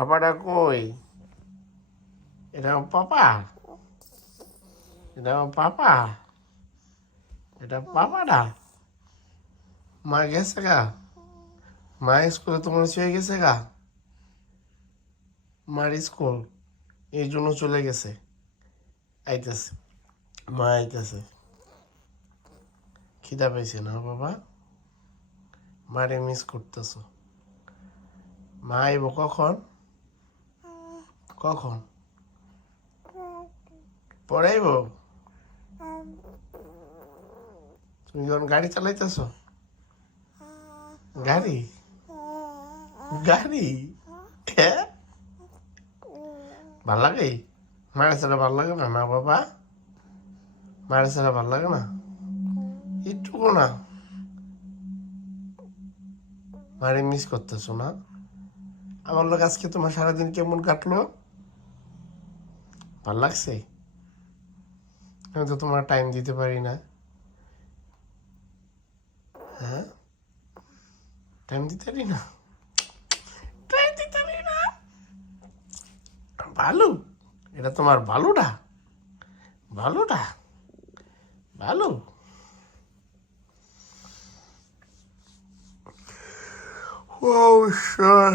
পাপাটা কই? এটা আমার পাপা? এটা আমার পাপা? এটা পাপাটা? মা গেছে গা? মা স্কুলে তোমার চলে গেছে গা? মার স্কুল এই জন্য চলে গেছে। আইতেছে, মা আইতেছে। খিদা পাইছে না বাবা? মারে মিস করতেছ? মা আইব কখন? কখন পড়াইব? তুমি যখন গাড়ি চালাইতেছ? গাড়ি? গাড়ি? হ্যাঁ, ভাল লাগে? মারে ছাড়া ভাল লাগে না? না বাবা, মারে ছাড়া ভাল লাগে না? একটুকু না? মারে মিস করতেছ না? আমার লোক আজকে তোমার সারাদিন কেমন কাটলো? ভাল লাগছে? আমি তো তোমার টাইম দিতে পারি না। হ্যাঁ, টাইম দিতে পারি না? টাইম দিতে পারি না? ভালো, এটা তোমার ভালোটা? ভালোটা? ভালো? ও ঈশ্বর।